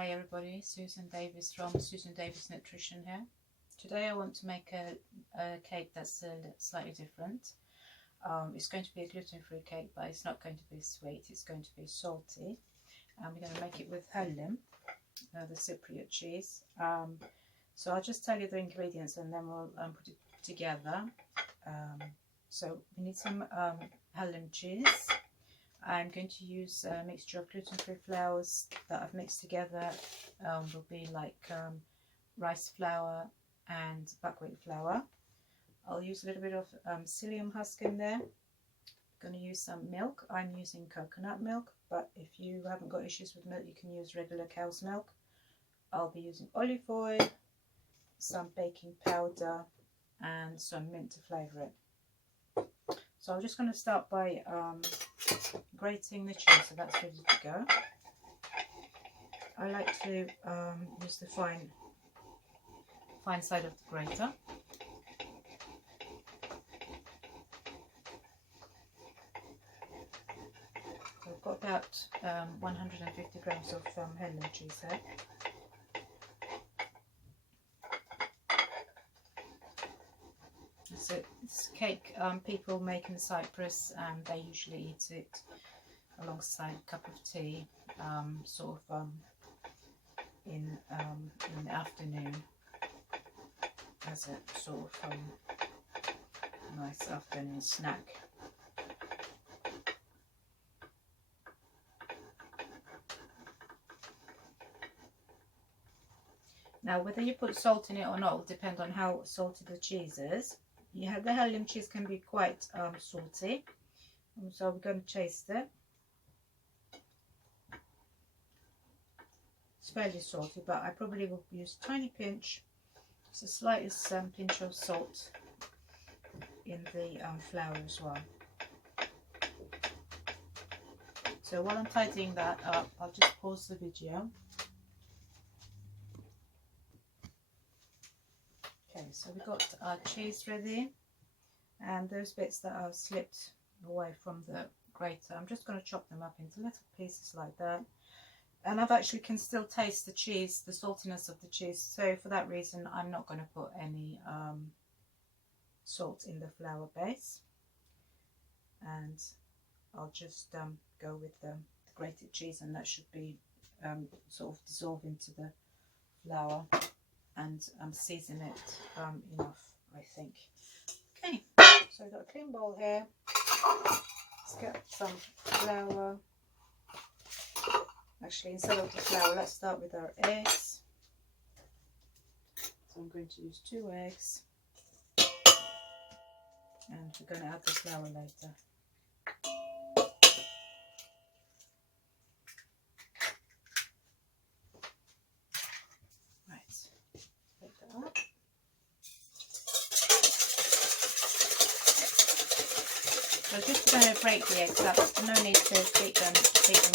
Hi everybody, Susan Davis from Susan Davis Nutrition here. Today I want to make a cake that's slightly different. It's going to be a gluten-free cake, but it's not going to be sweet, it's going to be salty. And we're going to make it with Hellim, the Cypriot cheese. So I'll just tell you the ingredients and then we'll put it together. So we need some Hellim cheese. I'm going to use a mixture of gluten-free flours that I've mixed together. Will be like rice flour and buckwheat flour. I'll use a little bit of psyllium husk in there. I'm going to use some milk. I'm using coconut milk, but if you haven't got issues with milk, you can use regular cow's milk. I'll be using olive oil, some baking powder, and some mint to flavour it. So I'm just going to start by grating the cheese, so that's ready to go. I like to use the fine side of the grater. So I've got about 150 grams of Hellim cheese here. So it's cake people make in Cyprus, and they usually eat it alongside a cup of tea, in the afternoon, as a sort of nice afternoon snack. Now, whether you put salt in it or not will depend on how salty the cheese is. The Hellim cheese can be quite salty, so we're going to taste it. It's fairly salty, but I probably will use a tiny pinch, just the slightest pinch of salt in the flour as well. So while I'm tidying that up, I'll just pause the video. Okay, so we've got our cheese ready, and those bits that I've slipped away from the grater, I'm just going to chop them up into little pieces like that. And I've actually can still taste the cheese, the saltiness of the cheese, so for that reason I'm not going to put any salt in the flour base, and I'll just go with the grated cheese, and that should be sort of dissolve into the flour and season it enough, I think. Okay, so I've got a clean bowl here. Let's get some flour. Actually, instead of the flour, let's start with our eggs. So I'm going to use 2 eggs, and we're going to add the flour later. So just going to break the eggs up. No need to beat them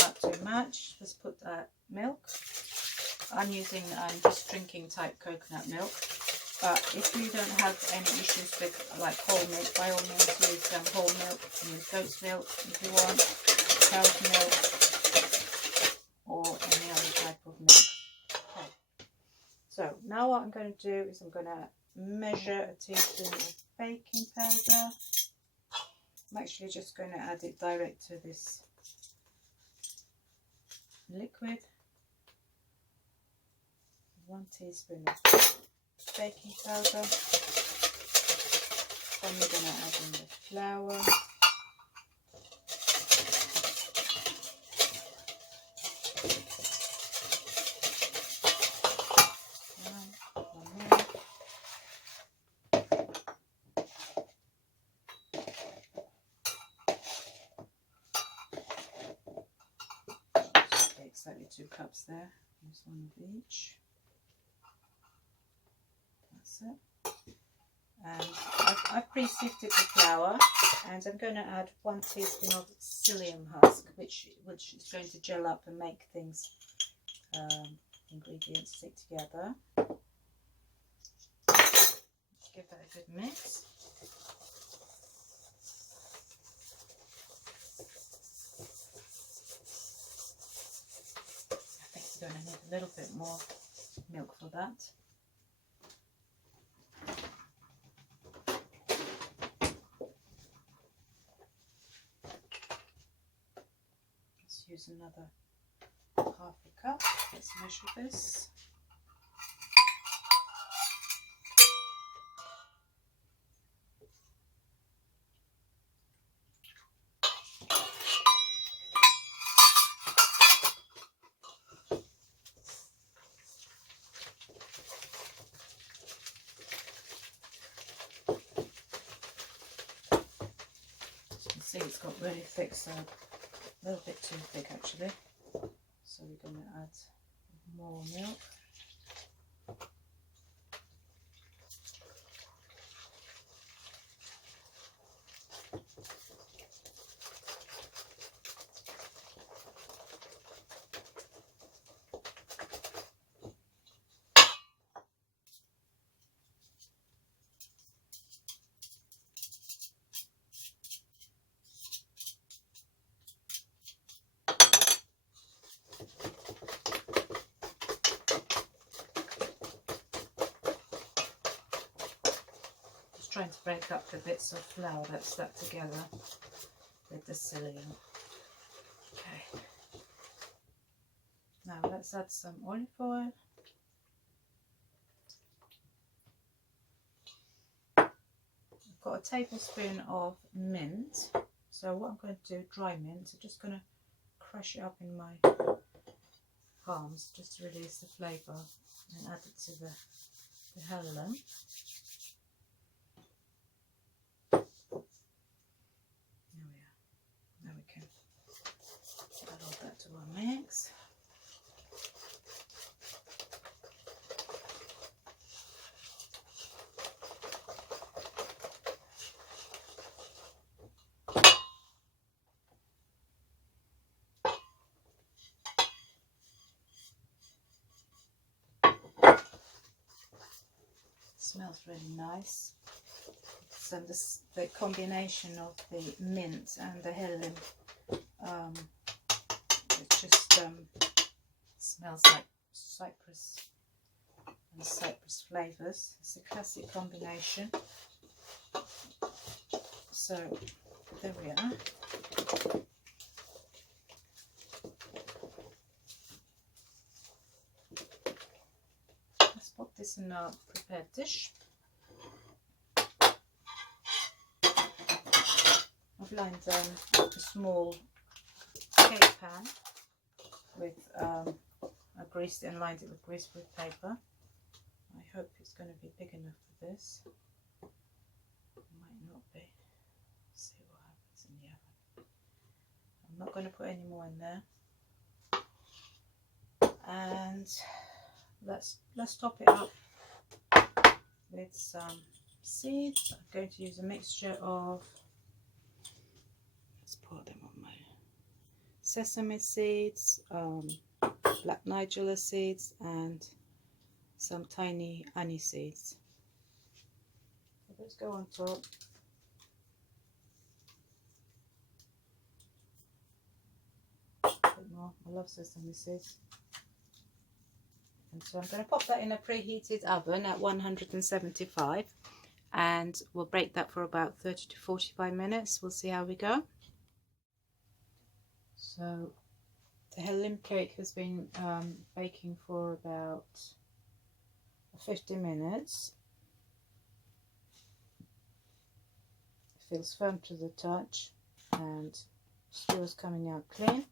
up too much. Just put milk. I'm using just drinking type coconut milk. But if you don't have any issues with like whole milk, by all means use whole milk. You use goat's milk if you want, cow's milk, or any other type of milk. Okay. So now what I'm going to do is I'm going to measure a teaspoon of baking powder. I'm actually just going to add it direct to this liquid. 1 teaspoon of baking powder. Then we're going to add in the flour. Slightly 2 cups there. Use 1 of each. That's it. And I've pre-sifted the flour, and I'm going to add 1 teaspoon of psyllium husk, which is going to gel up and make things, ingredients stick together. Let's give that a good mix. going to need a little bit more milk for that. Let's use another half a cup. Let's measure this. See, it's got really thick, so a little bit too thick actually, so we're going to add more milk. Trying to break up the bits of flour that's stuck together with the psyllium. Okay. Now let's add some olive oil. I've got a tablespoon of mint. So what I'm going to do, dry mint, I'm just going to crush it up in my palms just to release the flavour and add it to the hellim. Now we can add all that to our mix. Smells really nice. So the combination of the mint and the hellim, it just smells like Cyprus and Cyprus flavours. It's a classic combination. So there we are. Let's put this in our prepared dish. I've lined a small cake pan with I greased it and lined it with greaseproof paper. I hope it's going to be big enough for this. It might not be. Let's see what happens in the oven. I'm not going to put any more in there. And let's top it up with some seeds. I'm going to use a mixture of, let's pour them on my sesame seeds, black nigella seeds, and some tiny honey seeds. So let's go on top. A bit more. I love sesame seeds. And so I'm going to pop that in a preheated oven at 175, and we'll bake that for about 30 to 45 minutes. We'll see how we go. So the hellim cake has been baking for about 50 minutes. It feels firm to the touch and stew is coming out clean.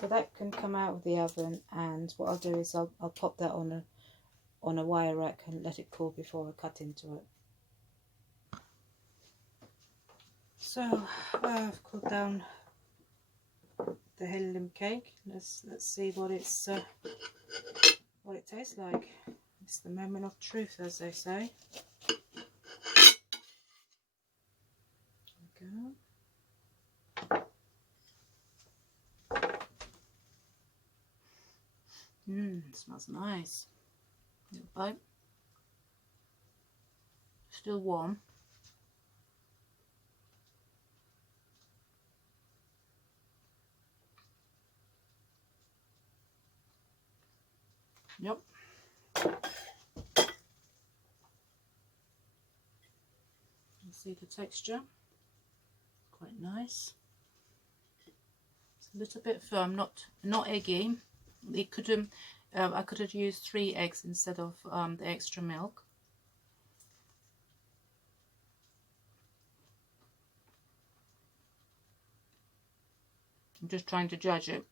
So that can come out of the oven, and what I'll do is I'll pop that on a wire rack and let it cool before I cut into it. So I've cooled down the hellim cake. Let's see what it tastes like. It's the moment of truth, as they say. There we go. It smells nice. Little bite. Still warm. Yep. You see the texture? Quite nice. It's a little bit firm, not eggy. It could I could have used 3 eggs instead of the extra milk. I'm just trying to judge it.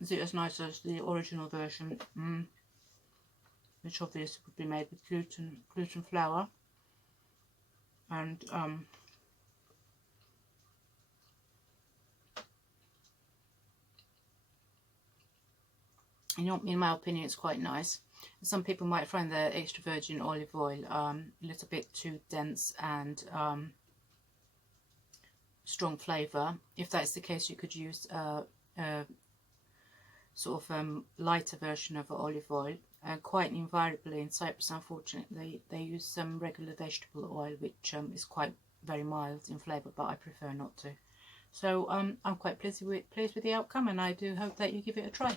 Is it as nice as the original version? Which obviously would be made with gluten flour and in my opinion, it's quite nice. Some people might find the extra virgin olive oil a little bit too dense and strong flavour. If that's the case, you could use a sort of lighter version of olive oil. Quite invariably in Cyprus, unfortunately, they use some regular vegetable oil, which is quite very mild in flavour, but I prefer not to. So I'm quite pleased with the outcome, and I do hope that you give it a try.